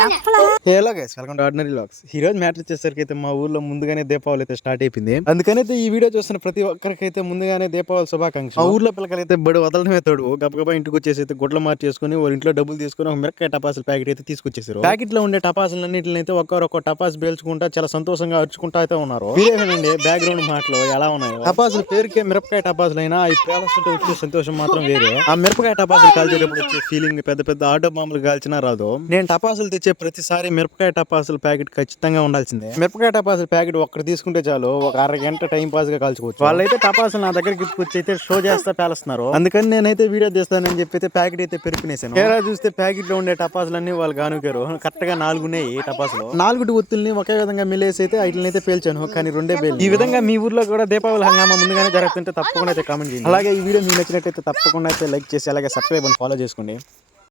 Hello guys, welcome to ordinary vlogs. ఈ రోజు matter వచ్చేసరికి అయితే మా ఊర్లో ముందుగానే దీపావళి అయితే స్టార్ట్ అయిపోయింది. అందుకనైతే ఈ వీడియో చూస్తున్న ప్రతి ఒక్కరికైతే ముందుగానే దీపావళి శుభాకాంక్షలు. ఆ ఊర్లో పిల్లకైతే బడి వదలడమే తోడు గబగబా ఇంటికి వచ్చేసి అయితే గుడ్ల మార్చేసుకుని వాళ్ళ ఇంట్లో డబ్బులు తీసుకుని ఒక మిరపకాయ టపాసుల ప్యాకెట్ అయితే తీసుకొచ్చేసారు. ప్యాకెట్ లో ఉండే టపాసులన్నింటిని అయితే ఒక్కొక్క టపాస్ పేల్చుకుంటా చాలా సంతోషంగా అరుచుకుంటా అయితే ఉన్నారు. మీరేమేనండి బ్యాక్గ్రౌండ్ మాటలు ఎలా ఉన్నాయి? టపాసుల పేరుకే మిరపకాయ టపాసులు అయినా అవి పేలుస్తుంటే వచ్చే సంతోషం మాత్రం వేరే. ఆ మిరపకాయ టపాసులు కాల్చేటప్పుడు వచ్చే ఫీలింగ్ పెద్ద పెద్ద ఆటో బాంబులు కాల్చినా రాదు. నేను టపాసులు తెచ్చే ప్రతిసారి మిరపకాయ టపాసుల ప్యాకెట్ ఖచ్చితంగా ఉండాల్సిందే. మిరపకాయ టపాసుల ప్యాకెట్ ఒక్కటి తీసుకుంటే చాలు ఒక అరగంట టైం పాస్ గా కాల్చుకోవచ్చు. వాళ్ళైతే టపాసులు నా దగ్గరికి వచ్చి అయితే షో చేస్తా పేలుస్తున్నారు. అందుకని నేనైతే వీడియో తీస్తానని చెప్పి అయితే ప్యాకెట్ అయితే పెరుకునేసాను. తీరా చూస్తే ప్యాకెట్ లో ఉండే టపాసులన్నీ వాళ్ళు కానుకారు. కరెక్ట్ గా 4 ఉన్నాయి టపాసులు. 4 ఒత్తుల్ని ఒకే విధంగా మిలేసి అయితే వీటిని పేల్చాను, కానీ 2 పేలు. ఈ విధంగా మీ ఊర్లో కూడా దీపావళి హంగామా ముందుగానే జరుగుతుంటే తప్పకుండా అయితే కామెంట్ చేయండి. అలాగే ఈ వీడియో మీకు నచ్చినట్లయితే తప్పకుండా అయితే లైక్ చేసి అలాగే సబ్స్క్రైబ్ అని ఫాలో చేసుకోండి.